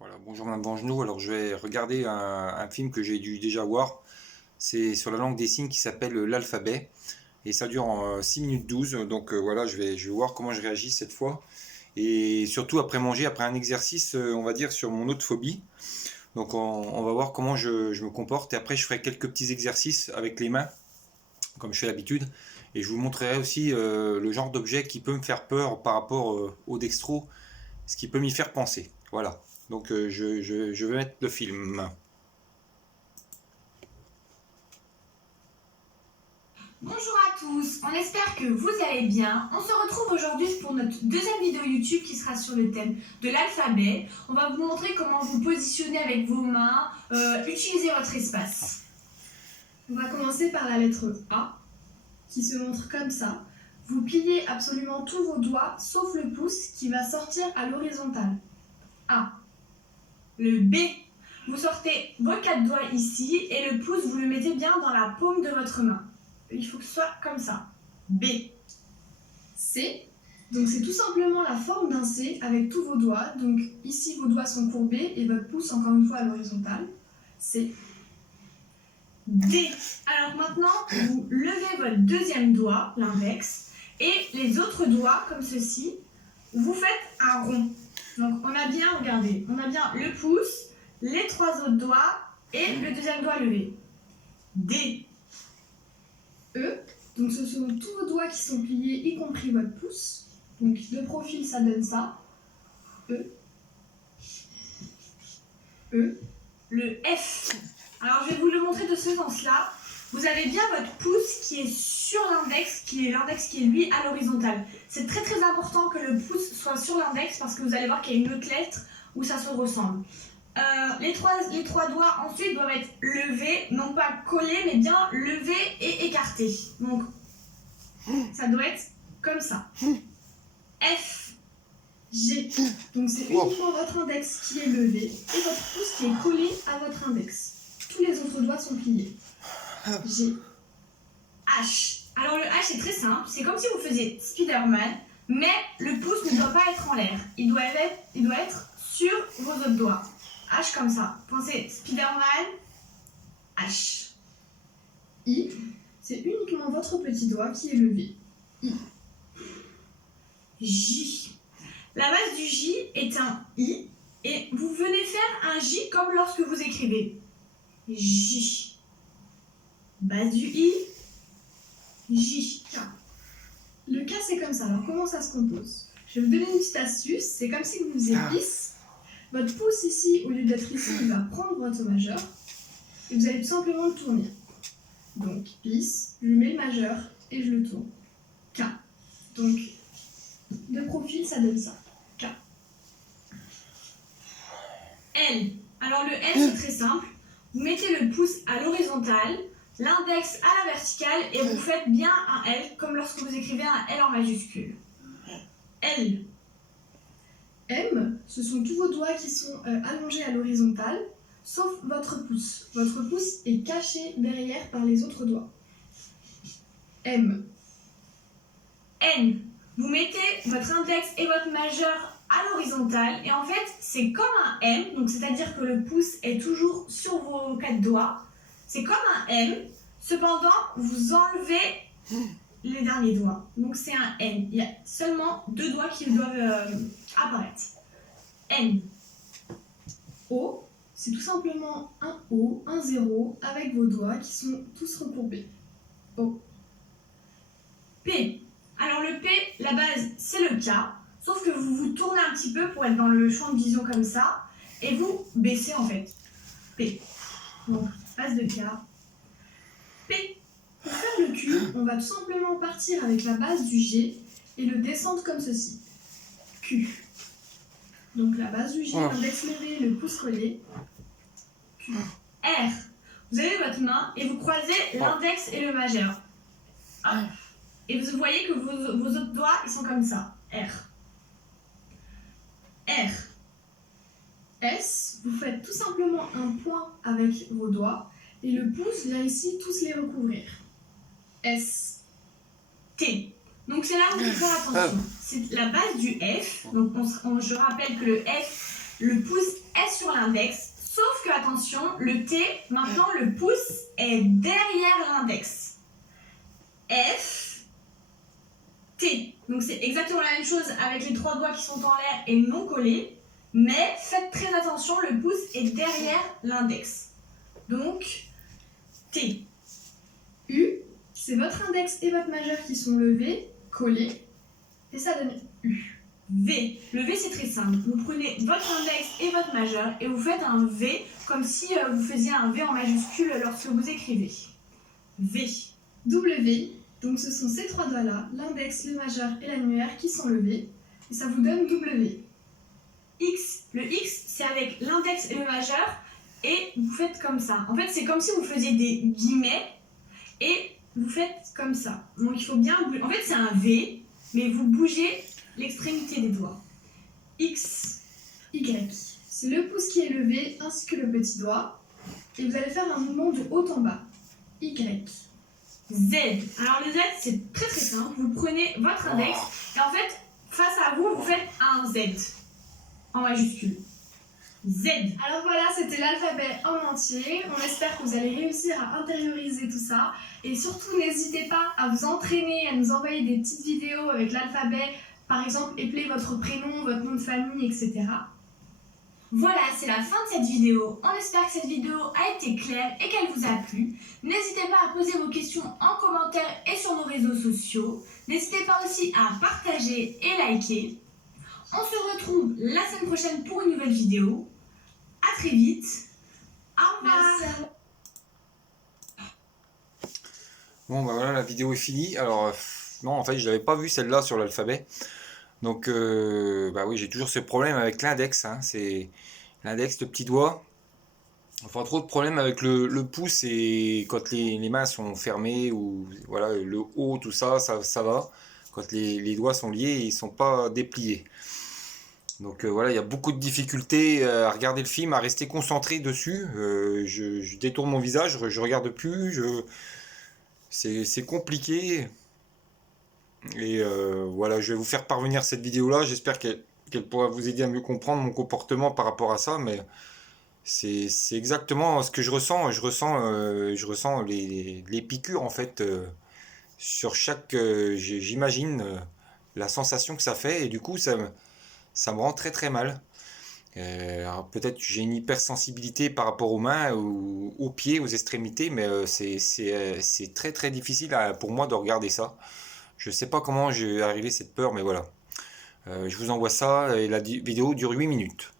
Voilà, bonjour Madame Bongenou. Alors je vais regarder un film que j'ai dû déjà voir. C'est sur la langue des signes qui s'appelle l'alphabet. Et ça dure en 6 minutes 12. Donc voilà, je vais voir comment je réagis cette fois. Et surtout après manger, après un exercice, on va dire, sur mon autre phobie. Donc on va voir comment je me comporte. Et après, je ferai quelques petits exercices avec les mains, comme je fais d'habitude. Et je vous montrerai aussi le genre d'objet qui peut me faire peur par rapport au dextro, ce qui peut m'y faire penser. Voilà. Donc je vais mettre le film. Bonjour à tous, on espère que vous allez bien. On se retrouve aujourd'hui pour notre deuxième vidéo YouTube qui sera sur le thème de l'alphabet. On va vous montrer comment vous positionner avec vos mains, utiliser votre espace. On va commencer par la lettre A, qui se montre comme ça. Vous pliez absolument tous vos doigts, sauf le pouce qui va sortir à l'horizontale. A. Le B, vous sortez vos 4 doigts ici et le pouce vous le mettez bien dans la paume de votre main. Il faut que ce soit comme ça. B. C. Donc c'est tout simplement la forme d'un C avec tous vos doigts. Donc ici vos doigts sont courbés et votre pouce encore une fois à l'horizontale. C. D. Alors maintenant, vous levez votre deuxième doigt, l'index, et les autres doigts, comme ceci, vous faites un rond. Donc on a bien, regardez, on a bien le pouce, les 3 autres doigts et le deuxième doigt levé. D. E. Donc ce sont tous vos doigts qui sont pliés, y compris votre pouce. Donc de profil, ça donne ça. E. E. Le F. Alors je vais vous le montrer de ce sens-là. Vous avez bien votre pouce qui est sur l'index, qui est lui à l'horizontale. C'est très très important que le pouce soit sur l'index parce que vous allez voir qu'il y a une autre lettre où ça se ressemble. Les trois doigts ensuite doivent être levés, non pas collés, mais bien levés et écartés. Donc ça doit être comme ça. F. G. Donc c'est uniquement votre index qui est levé et votre pouce qui est collé à votre index. Tous les autres doigts sont pliés. G. H. Alors le H est très simple, c'est comme si vous faisiez Spider-Man, mais le pouce ne doit pas être en l'air. Il doit être sur vos autres doigts. H comme ça. Pensez Spider-Man, H. I. C'est uniquement votre petit doigt qui est levé. I. J. La base du J est un I et vous venez faire un J comme lorsque vous écrivez. J. Base du I. J. K. Le K c'est comme ça. Alors comment ça se compose? Je vais vous donner une petite astuce. C'est comme si vous faisiez bis. Votre pouce ici, au lieu d'être ici, il va prendre votre majeur. Et vous allez tout simplement le tourner. Donc bis, je mets le majeur et je le tourne. K. Donc de profil ça donne ça. K. L. Alors le L c'est très simple. Vous mettez le pouce à l'horizontale, l'index à la verticale et vous faites bien un L comme lorsque vous écrivez un L en majuscule. L. M, ce sont tous vos doigts qui sont allongés à l'horizontale, sauf votre pouce. Votre pouce est caché derrière par les autres doigts. M. N. Vous mettez votre index et votre majeur à l'horizontale et en fait c'est comme un M, donc c'est-à-dire que le pouce est toujours sur vos 4 doigts. C'est comme un M, cependant vous enlevez les derniers doigts. Donc c'est un N. Il y a seulement 2 doigts qui doivent apparaître. N. O, c'est tout simplement un O, un 0 avec vos doigts qui sont tous recourbés. O. P. Alors le P, la base c'est le K, sauf que vous vous tournez un petit peu pour être dans le champ de vision comme ça, et vous baissez en fait. P. Donc base de K. P. Pour faire le Q, on va tout simplement partir avec la base du G et le descendre comme ceci. Q. Donc la base du G, l'index levé, le pouce collé. Q. R. Vous avez votre main et vous croisez l'index et le majeur. Hop. Et vous voyez que vos autres doigts, ils sont comme ça. R. R. S, vous faites tout simplement un point avec vos doigts et le pouce vient ici tous les recouvrir. S. T. Donc c'est là où il faut faire attention. C'est la base du F. Donc je rappelle que le F, le pouce est est sur l'index, sauf que, attention, le T, maintenant le pouce est derrière l'index. F, T. Donc c'est exactement la même chose avec les 3 doigts qui sont en l'air et non collés, mais faites très attention, le pouce est derrière l'index. Donc, T. U, c'est votre index et votre majeur qui sont levés, collés, et ça donne U. V. Le V, c'est très simple. Vous prenez votre index et votre majeur et vous faites un V comme si vous faisiez un V en majuscule lorsque vous écrivez. V. W, donc ce sont ces 3 doigts-là, l'index, le majeur et l'annulaire qui sont levés, et ça vous donne W. X. Le X, c'est avec l'index et le majeur et vous faites comme ça. En fait, c'est comme si vous faisiez des guillemets et vous faites comme ça. Donc il faut bien bouger. En fait, c'est un V, mais vous bougez l'extrémité des doigts. X. Y, c'est le pouce qui est levé ainsi que le petit doigt, et vous allez faire un mouvement de haut en bas. Y. Z. Alors le Z, c'est très très simple. Vous prenez votre index et en fait, face à vous, vous faites un Z en majuscule. Z. Alors voilà, c'était l'alphabet en entier. On espère que vous allez réussir à intérioriser tout ça. Et surtout, n'hésitez pas à vous entraîner, à nous envoyer des petites vidéos avec l'alphabet. Par exemple, épeler votre prénom, votre nom de famille, etc. Voilà, c'est la fin de cette vidéo. On espère que cette vidéo a été claire et qu'elle vous a plu. N'hésitez pas à poser vos questions en commentaire et sur nos réseaux sociaux. N'hésitez pas aussi à partager et liker. On se retrouve la semaine prochaine pour une nouvelle vidéo. À très vite. Au revoir. Merci à Bon, bah voilà, la vidéo est finie. Alors, non, en fait, je l'avais pas vu celle-là sur l'alphabet. Donc, bah oui, j'ai toujours ce problème avec l'index. Hein, c'est l'index, le petit doigt. Enfin, trop de problèmes avec le pouce et quand les mains sont fermées ou voilà, le haut, tout ça, ça va. Quand les doigts sont liés, ils sont pas dépliés. Donc voilà, il y a beaucoup de difficultés à regarder le film, à rester concentré dessus. Je détourne mon visage, je regarde plus, c'est compliqué. Et voilà, je vais vous faire parvenir cette vidéo-là. J'espère qu'elle pourra vous aider à mieux comprendre mon comportement par rapport à ça. Mais c'est exactement ce que je ressens. Je ressens les piqûres en fait sur chaque. J'imagine la sensation que ça fait. Et du coup, ça me rend très très mal. Alors peut-être que j'ai une hypersensibilité par rapport aux mains ou aux pieds, aux extrémités, mais c'est très très difficile pour moi de regarder ça. Je sais pas comment j'ai arrivé à cette peur, mais voilà. Je vous envoie ça et la vidéo dure 8 minutes.